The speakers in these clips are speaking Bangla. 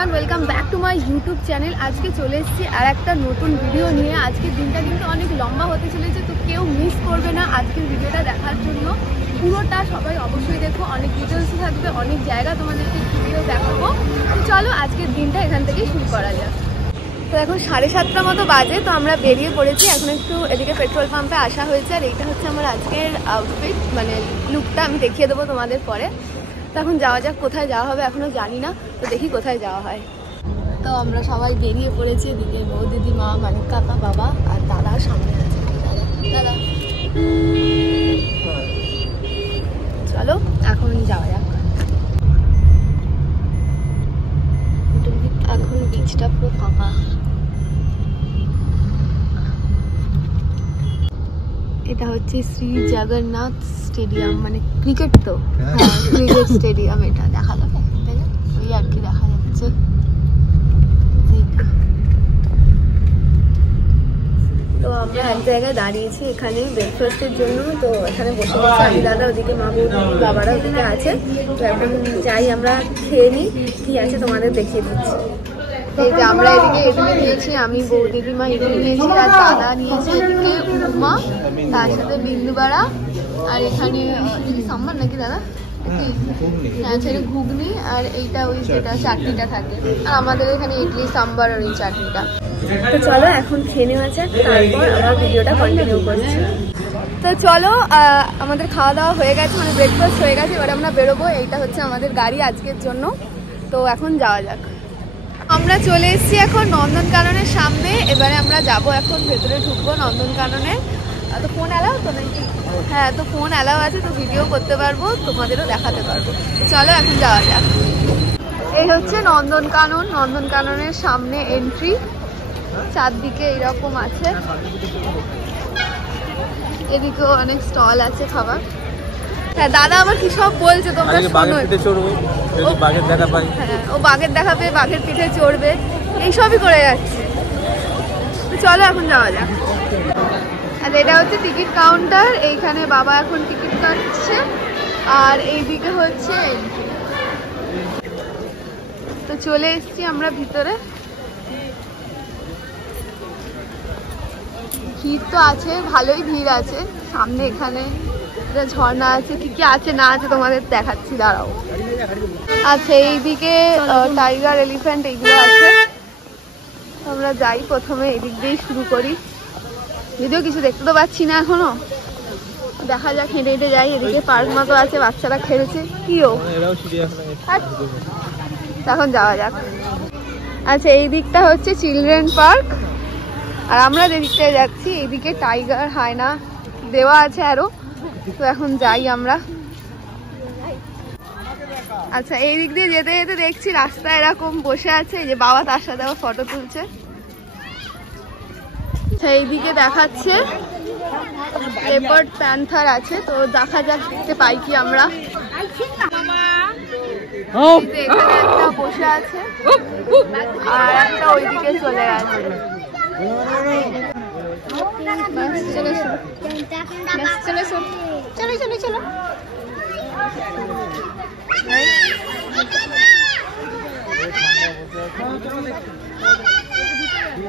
Everyone, welcome back to my YouTube channel. আজকে চলে এসেছি আর একটা নতুন ভিডিও নিয়ে। আজকের দিনটা কিন্তু অনেক লম্বা হতে চলেছে, তো কেউ মিস করবে না আজকের ভিডিওটা দেখার জন্য। পুরোটা সবাই অবশ্যই দেখো, অনেক ডিটেলস থাকবে, অনেক জায়গা তোমাদেরকে ভিডিও দেখাবো। তো চলো আজকের দিনটা এখান থেকেই শুরু করা যাক। তো এখন 7:30 মতো বাজে, তো আমরা বেরিয়ে পড়েছি। এখন একটু এদিকে পেট্রোল পাম্পে আসা হয়েছে, আর এইটা হচ্ছে আমার আজকের আউটফিট, মানে লুকটা আমি দেখিয়ে দেবো তোমাদের পরে। তো এখন যাওয়া যাক, কোথায় যাওয়া হবে এখনো জানি না, তো দেখি কোথায় যাওয়া হয়। তো আমরা সবাই বেরিয়ে পড়েছি, এদিকে বউ, দিদি, মা, মানিক কাকা, বাবা আর দাদা সামনে আছে। দাদা চলো এখন যাওয়া যাক। এখন বিচটা পুরো ফাঁকা। এটা হচ্ছে শ্রী জগন্নাথ স্টেডিয়াম, মানে ক্রিকেট, তো হ্যাঁ ক্রিকেট স্টেডিয়াম। এটা দেখা যাবে ওই আর কি দেখা যাচ্ছে। তো আমরা এক জায়গায় দাঁড়িয়েছি এখানে ব্রেকফাস্টের জন্য, তো এখানে বসে বসে আমি দাদা, ওদিকে মা, বৌদি, বাবারা ওদিকে আছে। তো এখন যাই আমরা খেয়ে নিই, কি আছে তোমাদের দেখিয়ে দিচ্ছি। এই যে আমরা এদিকে ইডলি নিয়েছি, আমি, বৌ, দিদিমা ইডলি নিয়েছি, আর দাদা নিয়েছে এদিকে উপমা, তার সাথে বিন্দু বড়া, আর এখানে সাম্বার নাকি দাদা, হ্যাঁ ছেড়ে ঘুগনি, আর এইটা ওই যেটা চাটনিটা থাকে, আর আমাদের এখানে ইডলি সাম্বার আর ওই চাটনিটা। তো চলো এখন খেয়ে নেওয়া যাক, তারপর আমরা ভিডিওটা কন্টিনিউ করছি। তো চলো, আমাদের খাওয়া দাওয়া হয়ে গেছে, মানে ব্রেকফাস্ট হয়ে গেছে, এবার আমরা বেরোবো। এইটা হচ্ছে আমাদের গাড়ি আজকের জন্য, তো এখন যাওয়া যাক। আমরা চলে এসেছি এখন নন্দনকাননের সামনে, এবারে আমরা যাব, এখন ভেতরে ঢুকবো নন্দনকাননে। তো ফোন অ্যালাউ তো নাকি? হ্যাঁ, তো ফোন অ্যালাউ আছে, তো ভিডিও করতে পারবো, তোমাদেরও দেখাতে পারবো। চলো এখন যাওয়া যাক। এই হচ্ছে নন্দনকানন, নন্দনকাননের সামনে এন্ট্রি, চারদিকে এরকম আছে, এদিকেও অনেক স্টল আছে খাবার। হ্যাঁ দাদা আবার কি সব বলছে তোমরা শোনো। হ্যাঁ, ও বাঘের দেখা পেয়ে বাঘের পিঠে চড়বে, এইসবই করে যাচ্ছে। চলো এখন যাওয়া যাক। আর এটা হচ্ছে টিকিট কাউন্টার, এইখানে বাবা এখন টিকিট কাটছে, আর এইদিকে হচ্ছে এন্ট্রি। তো চলে এসছি আমরা ভিতরে। ভিড় তো আছে, ভালোই ভিড় আছে। সামনে এখানে ঝর্ণা আছে, কি কি আছে না আছে তোমাদের দেখাচ্ছি, দাঁড়াও। আচ্ছা, এইদিকে টাইগার, এলিফ্যান্ট এইগুলো আছে। আমরা যাই, প্রথমে এদিক দিয়েই শুরু করি, যদিও কিছু দেখতে তো পাচ্ছি না এখনো, দেখা যাক, হেঁটে হেঁটে যাই। এদিকে পার্ক মতো আছে, বাচ্চারা খেলছে, কিও এখন যাওয়া যাক। আচ্ছা, এই দিকটা হচ্ছে চিলড্রেন পার্ক, আর আমরা যে দিকটায় যাচ্ছি এইদিকে টাইগার, হায়না দেওয়া আছে আরো। তো এখন যাই আমরা। আচ্ছা, এই দিক দিয়ে যেতে যেতে দেখছি রাস্তায় এরকম বসে আছে, এই যে বাবা, তার সাথে আবার ফটো তুলছে। আচ্ছা, এইদিকে দেখাচ্ছে লেপার্ড, প্যান্থার আছে, তো দেখা যাক দেখতে পাই কি আমরা। এখানে একটা বসে আছে, আর একটা ওইদিকে চলে গেছে।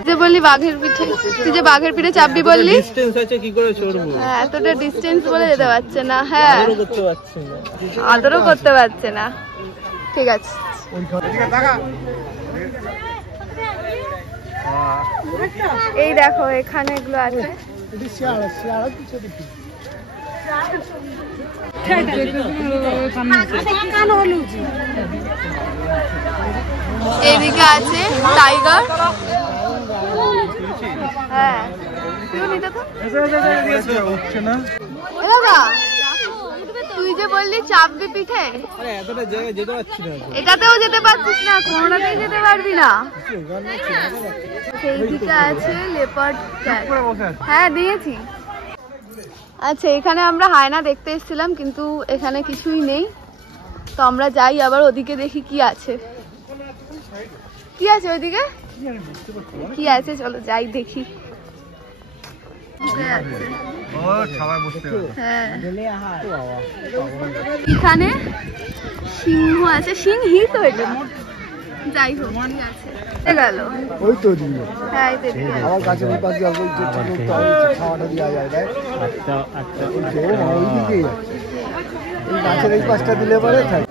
যে বললি বাঘের পিঠে, তুই যে বাঘের পিঠে চাপবি বললি, হ্যাঁ এতটা ডিস্টেন্স বলে যেতে পারছে না। হ্যাঁ আদরও করতে পারছে না, ঠিক আছে। এই দেখো এখানে এগুলো আছে, এইদিকে আছে টাইগার। হ্যাঁ দাদা, তুই যে বললি চাপবি পিঠে, এটাতেও যেতে পারছিস না, কোনোটাতেই যেতে পারবি না। সেইদিকে আছে লেপার্ড, হ্যাঁ দিয়েছি। আচ্ছা, এখানে আমরা হায়না দেখতে এসেছিলাম, কিন্তু এখানে কিছুই নেই, তো আমরা যাই আবার ওদিকে, দেখি কি আছে। কি আছে ওইদিকে, কি আছে, চলো যাই দেখি। এখানে সিংহ আছে, সিংহী তো এটা, যাই হোক মনে আছে গেল ওই তো হ্যাঁ আমার কাছে ওই পাশে ওই খাওয়াটা দেওয়া যায় দেখ। আচ্ছা আচ্ছা ওইদিকে এই গাছের এই পাশটা দিলে পরে থাকে।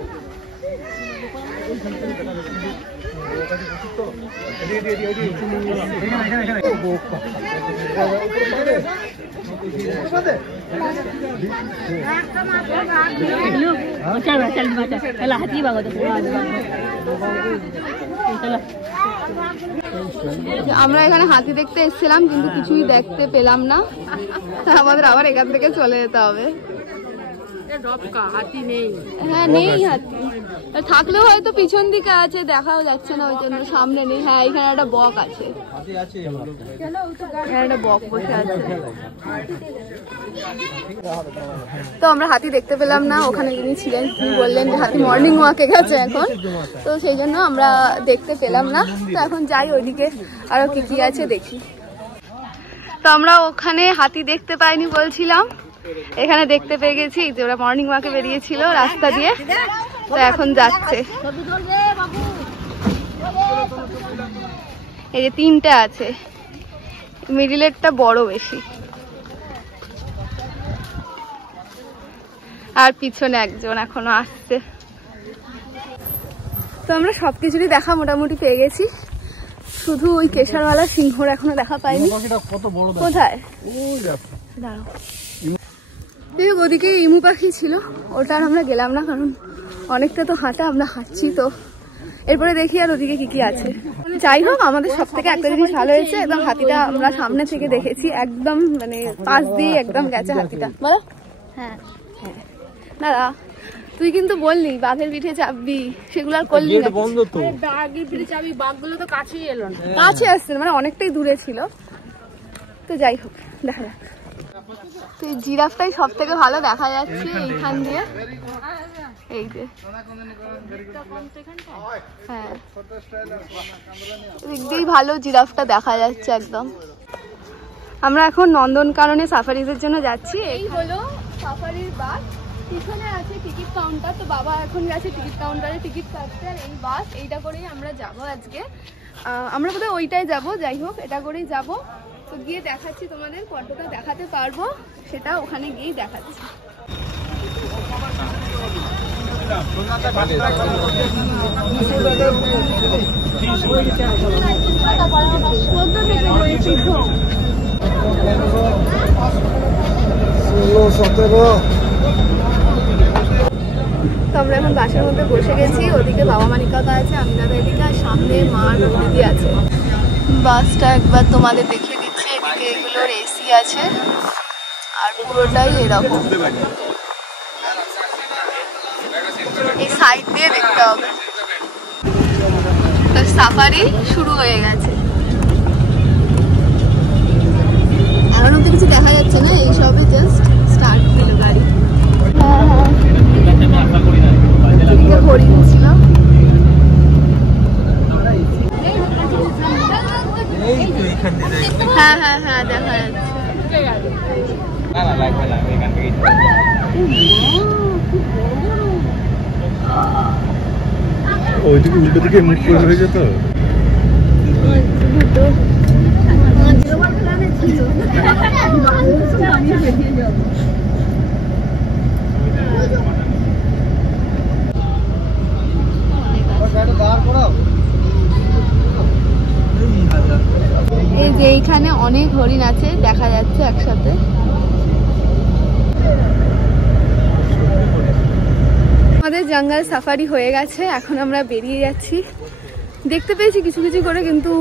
আমরা এখানে হাতি দেখতে এসেছিলাম কিন্তু কিছুই দেখতে পেলাম না, আমাদের আবার এখান থেকে চলে যেতে হবে। হ্যাঁ নেই হাতি, থাকলেও হয়তো পিছন দিকে আছে, দেখাও যাচ্ছে না ওই জন্য সামনে নেই। হ্যাঁ এখানে একটা বক আছে, একটা বক বসে আছে। তো আমরা হাতি দেখতে পেলাম না, ওখানে যিনি ছিলেন তিনি বললেন যে হাতি মর্নিং ওয়াকে গেছে এখন, তো সেই জন্য আমরা দেখতে পেলাম না। তো এখন যাই ওইদিকে আরো কি কি আছে দেখি। তো আমরা ওখানে হাতি দেখতে পাইনি বলছিলাম, এখানে দেখতে পেয়ে গেছি যে ওরা মর্নিং ওয়াকে বেরিয়েছিল রাস্তা দিয়ে, তো এখন যাচ্ছে। এই যে তিনটা আছে, মিডিলেরটা বড় বেশি, আর পিছনে একজন এখনো আসছে। তো আমরা সবকিছুরই দেখা মোটামুটি পেয়ে গেছি, শুধু ওই কেশরওয়ালা সিংহর এখনো দেখা পাইনি। কোথায়? ওদিকে ইমু পাখি ছিল, ওটা আর আমরা গেলাম না, কারণ অনেকটা তো হাঁটা, আমরা হাঁটছি তো। এরপরে দেখি আর ওদিকে কি কি আছে। যাই হোক, আমাদের সব থেকে একটা জিনিস ভালো হয়েছে, একদম হাতিটা আমরা সামনে থেকে দেখেছি, একদম মানে পাশ দিয়ে একদম গেছে হাতিটা। বলো হ্যাঁ হ্যাঁ দাদা, তুই কিন্তু বললি বাঘের পিঠে চাপবি, সেগুলো আর করলি না। বাঘের পিঠে চাপবি, বাঘগুলো তো কাছেই এলো না, কাছে আসছে মানে অনেকটাই দূরে ছিল। তো যাই হোক দেখা যাক। তো এই জিরাফটাই সব থেকে ভালো দেখা যাচ্ছে এইখান দিয়ে, এই যে হ্যাঁ দিক দিয়েই ভালো জিরাফটা দেখা যাচ্ছে একদম। আমরা এখন নন্দনকাননে সাফারিজের জন্য যাচ্ছি। এই হলো সাফারির বাস, পিছনে আছে টিকিট কাউন্টার, তো বাবা এখন গেছে টিকিট কাউন্টারে টিকিট কাটতে। আর এই বাস, এইটা করেই আমরা যাব আজকে, আমরা বোধহয় ওইটাই যাব। যাই হোক এটা করেই যাব, তো গিয়ে দেখাচ্ছি তোমাদের, কতটা দেখাতে পারবো সেটা ওখানে গিয়েই দেখাচ্ছি। তো আমরা এখন বাসের মধ্যে বসে গেছি, ওদিকে বাবা মানিক কাকা আছে, আমি দাদা এদিকে, আর সামনে মা দিদি আছে। বাসটা একবার তোমাদের দেখিয়ে দিচ্ছি, এদিকে এগুলোর এসি আছে আর পুরোটাই এরকম, এই সাইড দিয়ে দেখতে হবে। তো সাফারি শুরু হয়ে গেছে, এখন তো কিছু দেখা যাচ্ছে না, এই সবে জাস্ট স্টার্ট হলো গাড়ি। হরিণ ছিল, হ্যাঁ হ্যাঁ হ্যাঁ দেখা যাচ্ছে। ওইদিকে উল্টো দিকে মুখ করে হয়েছে তো এই যে এইখানে অনেক হরিণ আছে দেখা যাচ্ছে একসাথে। আমাদের জঙ্গল সাফারি হয়ে গেছে, এখন আমরা বেরিয়ে যাচ্ছি। দেখতে পেয়েছি কিছু কিছু করে, কিন্তু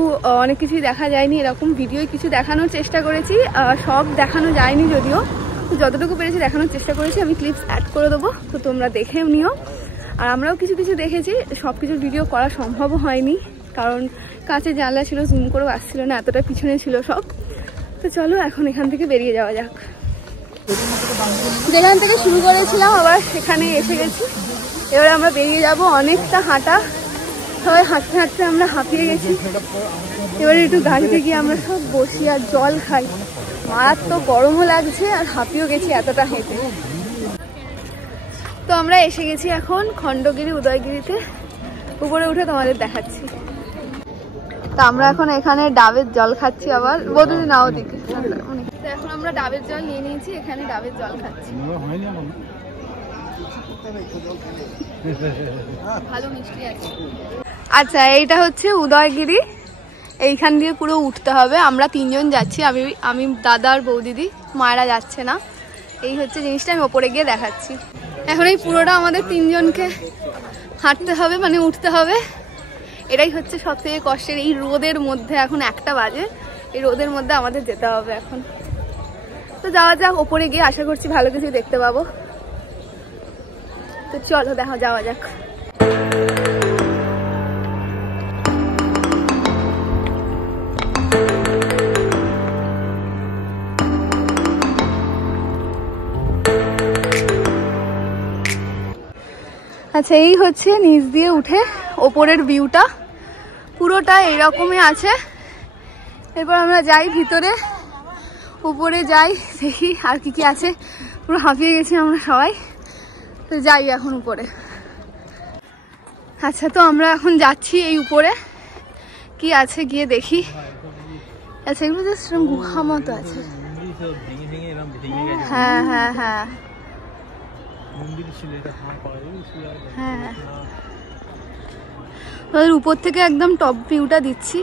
অনেক কিছুই দেখা যায়নি। এরকম ভিডিও কিছু দেখানোর চেষ্টা করেছি, সব দেখানো যায়নি যদিও, যতটুকু পেরেছি দেখানোর চেষ্টা করেছি। আমি ক্লিপস অ্যাড করে দেবো, তো তোমরা দেখে নিও। আর আমরাও কিছু কিছু দেখেছি, সব কিছুর ভিডিও করা সম্ভবও হয়নি, কারণ কাছে জানলা ছিল, জুম করেও আসছিল না, এতটা পিছনে ছিল সব। তো চলো এখন এখান থেকে বেরিয়ে যাওয়া যাক। যেখান থেকে শুরু করেছিলাম আবার সেখানে এসে গেছি, এবারে আমরা বেরিয়ে যাব। অনেকটা হাঁটা, সবাই হাঁটতে হাঁটতে আমরা হাঁপিয়ে গেছি। এবারে একটু গাড়িতে গিয়ে আমরা সব বসি আর জল খাই, মারাত্মক গরমও লাগছে আর হাঁপিয়েও গেছি এতটা হেঁটে। তো আমরা এসে গেছি এখন খণ্ডগিরি উদয়গিরিতে। উপরে উঠে তোমাদের দেখাচ্ছি। তা আমরা এখন এখানে ডাবের জল খাচ্ছি, আবার বদলি না ওদিকে। এখন আমরা ডাবের জল নিয়ে নিয়েছি, এখানে ডাবের জল খাচ্ছি। ভালো মিষ্টি আছে। আচ্ছা, এইটা হচ্ছে উদয়গিরি, এইখান দিয়ে পুরো উঠতে হবে। আমরা 3 জন যাচ্ছি, আমি দাদা আর বৌদিদি, মায়েরা যাচ্ছে না। এই হচ্ছে জিনিসটা, আমি ওপরে গিয়ে দেখাচ্ছি। এখন এই পুরোটা আমাদের 3 জনকে হাঁটতে হবে, মানে উঠতে হবে। এটাই হচ্ছে সব থেকে কষ্টের। এই রোদের মধ্যে, এখন 1টা বাজে, এই রোদের মধ্যে আমাদের যেতে হবে এখন। তো যাওয়া যাক, ওপরে গিয়ে আশা করছি ভালো কিছু দেখতে পাবো। তো চলো দেখো, যাওয়া যাক। আচ্ছা, এই হচ্ছে নিচ দিয়ে উঠে ওপরের ভিউটা, পুরোটা এইরকমই আছে। এরপর আমরা যাই ভিতরে, উপরে যাই, দেখি আর কি কি আছে। পুরো হাঁপিয়ে গেছি আমরা সবাই, তো যাই এখন উপরে। আচ্ছা, তো আমরা এখন যাচ্ছি এই উপরে, কি আছে গিয়ে দেখি। আচ্ছা, এগুলো জাস্ট গুহা মতো আছে। হ্যাঁ হ্যাঁ হ্যাঁ হ্যাঁ, ওদের উপর থেকে একদম টপ ভিউটা দিচ্ছি।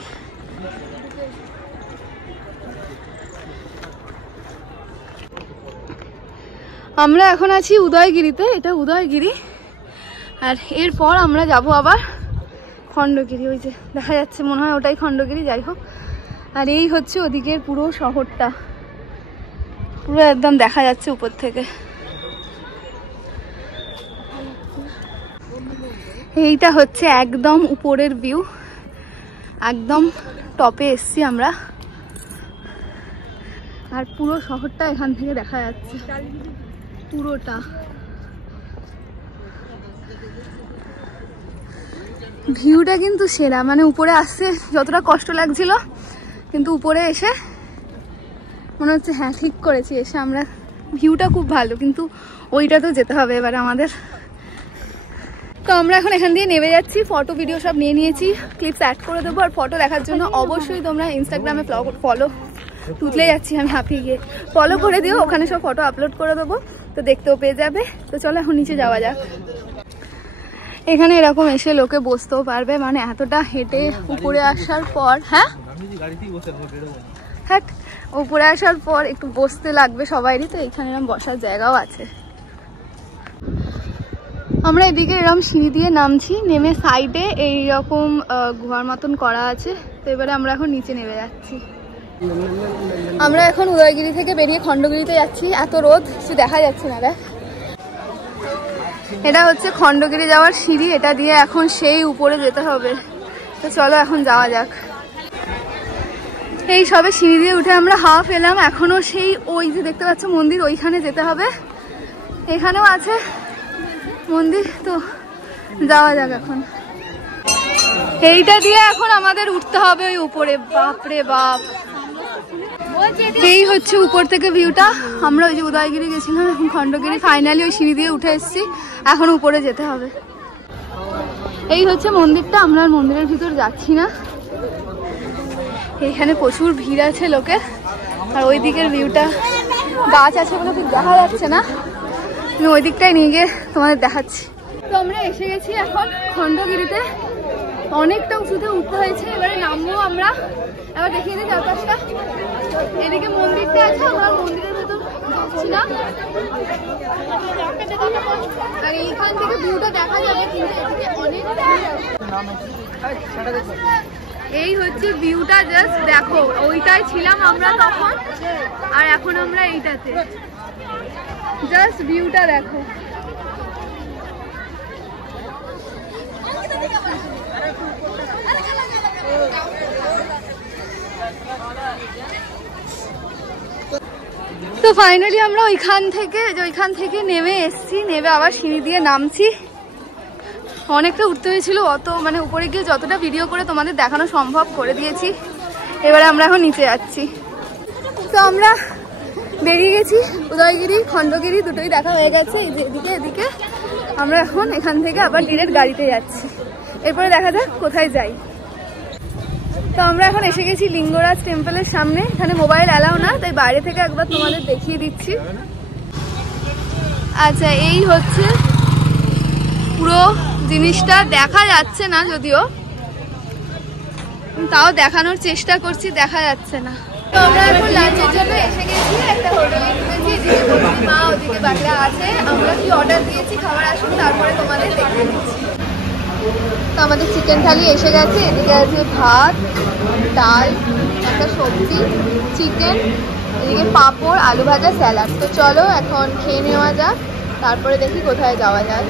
আমরা এখন আছি উদয়গিরিতে, এটা উদয়গিরি। আর এরপর আমরা যাব আবার খণ্ডগিরি, ওই যে দেখা যাচ্ছে মনে হয় ওটাই খণ্ডগিরি, যাই হোক। আর এই হচ্ছে ওদিকের পুরো শহরটা, পুরো একদম দেখা যাচ্ছে উপর থেকে। এইটা হচ্ছে একদম উপরের ভিউ, একদম টপে এসছি আমরা। আর পুরো শহরটা এখান থেকে দেখা যাচ্ছে, পুরোটা। ভিউটা কিন্তু সেরা, মানে উপরে আসতে যতটা কষ্ট লাগছিল, কিন্তু উপরে এসে মনে হচ্ছে হ্যাঁ ঠিক করেছি এসে আমরা। ভিউটা খুব ভালো, কিন্তু ওইটা তো যেতে হবে এবার আমাদের। তো আমরা এখন এখান দিয়ে নেমে যাচ্ছি। ফটো ভিডিও সব নিয়ে নিয়েছি, ক্লিপস অ্যাড করে দেবো। আর ফটো দেখার জন্য অবশ্যই তোমরা ইনস্টাগ্রামে ফলো, তুতলে যাচ্ছি আমি হাঁপিয়ে গিয়ে, ফলো করে দিও, ওখানে সব ফটো আপলোড করে দেবো, তো দেখতেও পেয়ে যাবে। তো চলো এখন নিচে যাওয়া যাক। এখানে এরকম এসে লোকে বসতেও পারবে, মানে এতটা হেঁটে উপরে আসার পর, হ্যাঁ হ্যাঁ উপরে আসার পর একটু বসতে লাগবে সবাইরই, তো এখানে এরকম বসার জায়গাও আছে। আমরা এদিকে এরকম সিঁড়ি দিয়ে নামছি, নেমে সাইডে এইরকম গুহার মতন করা আছে। তো এবারে আমরা এখন নিচে নেমে যাচ্ছি। আমরা এখন উদয়গিরি থেকে বেরিয়ে খণ্ডগিরিতে যাচ্ছি। এত রোদ, কিছু দেখা যাচ্ছে না। দেখ, এটা হচ্ছে খণ্ডগিরি যাওয়ার সিঁড়ি, এটা দিয়ে এখন সেই উপরে যেতে হবে। তো চলো এখন যাওয়া যাক। এই সবে সিঁড়ি দিয়ে উঠে আমরা হাফ এলাম, এখনো সেই ওই যে দেখতে পাচ্ছ মন্দির, ওইখানে যেতে হবে। এখানেও আছে মন্দির, তো যাওয়া যাক এখন। এইটা দিয়ে এখন আমাদের উঠতে হবে ওই উপরে। বাপরে বাপ, এই হচ্ছে উপর থেকে ভিউটা। আমরা ওই যে উদয়গিরি গেছিলাম, এখন খণ্ডগিরি, ফাইনালি ওই সিঁড়ি দিয়ে উঠে এসেছি, এখন উপরে যেতে হবে। এই হচ্ছে মন্দিরটা, আমরা মন্দিরের ভিতর যাচ্ছি না। এখানে প্রচুর ভিড় আছে লোকের, আর ওই দিকের ভিউটা, গাছ আছে বলে ঠিক দেখা যাচ্ছে না, আমি ওই দিকটাই নিয়ে গিয়ে তোমাদের দেখাচ্ছি। তো আমরা এসে গেছি এখন খণ্ডগিরিতে, অনেকটা উঁচুতে উঠতে হয়েছে। এবারে নামবো আমরা, এবার দেখিয়ে দিই চারপাশটা। এদিকে মন্দিরটা আছে, আমরা মন্দিরের ভেতর যাচ্ছি না, আর এইখান থেকে ভিউটা দেখা যাবে, কিন্তু এদিকে অনেক। এই হচ্ছে ভিউটা, জাস্ট দেখো, ওইটাই ছিলাম আমরা তখন, আর এখন আমরা এইটাতে। জাস্ট ভিউটা দেখো। তো ফাইনালি আমরা ওইখান থেকে নেমে এসছি, নেমে আবার সিঁড়ি দিয়ে নামছি। অনেকটা উঠতে হয়েছিল, অত মানে উপরে গিয়ে যতটা ভিডিও করে তোমাদের দেখানো সম্ভব করে দিয়েছি। এবারে আমরা এখন নিচে যাচ্ছি। তো আমরা বেরিয়ে গেছি, উদয়গিরি খণ্ডগিরি দুটোই দেখা হয়ে গেছে। এদিকে আমরা এখন এখান থেকে আবার ডিরেক্ট গাড়িতে যাচ্ছি। এরপরে দেখা যাক কোথায় যাই। তো আমরা এখন এসে গেছি লিঙ্গরাজ টেম্পলের সামনে। এখানে মোবাইল অ্যালাউ না, তাই বাইরে থেকে একবার তোমাদের দেখিয়ে দিচ্ছি। আচ্ছা, এই হচ্ছে পুরো জিনিসটা, দেখা যাচ্ছে না যদিও, তাও দেখানোর চেষ্টা করছি, দেখা যাচ্ছে না। তো আমরা এখন লাঞ্চের জন্য এসে গেছি একটা হোটেলে ঢুকেছি, এদিকে মা ওদিকে বাকিরা আছে। আমরা কি অর্ডার দিয়েছি খাবার আসুন তারপরে তোমাদের দেখিয়ে দিচ্ছি। তো আমাদের চিকেন থালি এসে গেছে, এদিকে আছে ভাত, ডাল, একটা সবজি, চিকেন, এদিকে পাঁপড়, আলু ভাজা, স্যালাড। তো চলো এখন খেয়ে নেওয়া যাক, তারপরে দেখি কোথায় যাওয়া যায়।